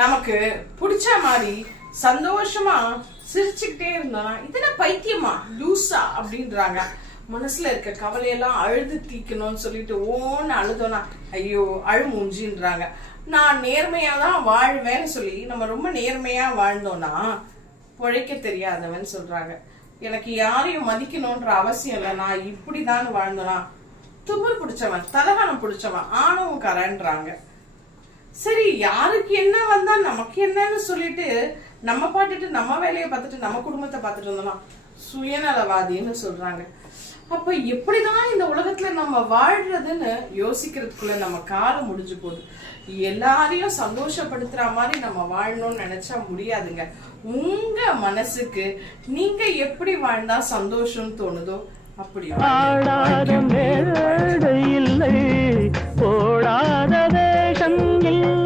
நமக்கு பிடிச்ச மாதிரி சந்தோஷமா சிரிச்சுக்கிட்டே இருந்தோம்னா இதுல பைத்தியமா லூசா அப்படின்றாங்க. மனசுல இருக்க கவலையெல்லாம் அழுது தீக்கணும்னு சொல்லிட்டு ஓன்னு அழுதோனா ஐயோ அழு மூஞ்சின்றாங்க. நான் நேர்மையா தான் வாழ்வேன்னு சொல்லி நம்ம ரொம்ப நேர்மையா வாழ்ந்தோம்னா பொழைக்க தெரியாதவன் சொல்றாங்க. எனக்கு யாரையும் மதிக்கணும்ன்ற அவசியம் இல்லை, நான் இப்படிதான் வாழ்ந்தோனா தும்மல் பிடிச்சவன் தலகானம் பிடிச்சவன் ஆணவம் கரன்றாங்க. சரி யாருக்கு என்ன வந்தா நமக்கு என்னன்னு சொல்லிட்டு நம்ம பாட்டுட்டு நம்ம வேலையை பார்த்துட்டு நம்ம குடும்பத்தை பார்த்துட்டு இருந்தோம்னா சுயநலவாதின்னு சொல்றாங்க. அப்ப எப்படிதான் இந்த உலகத்துல நம்ம வாழ்றதுன்னு யோசிக்கிறதுக்குள்ள நம்ம காலம் முடிஞ்சு போகுது. எல்லாரையும் சந்தோஷப்படுத்துற மாதிரி நம்ம வாழணும்னு நினைச்சா முடியாதுங்க. உங்க மனசுக்கு நீங்க எப்படி வாழ்ந்தா சந்தோஷம் தோணுதோ அப்படி இல்லை போடாத வேஷம் இல்லை.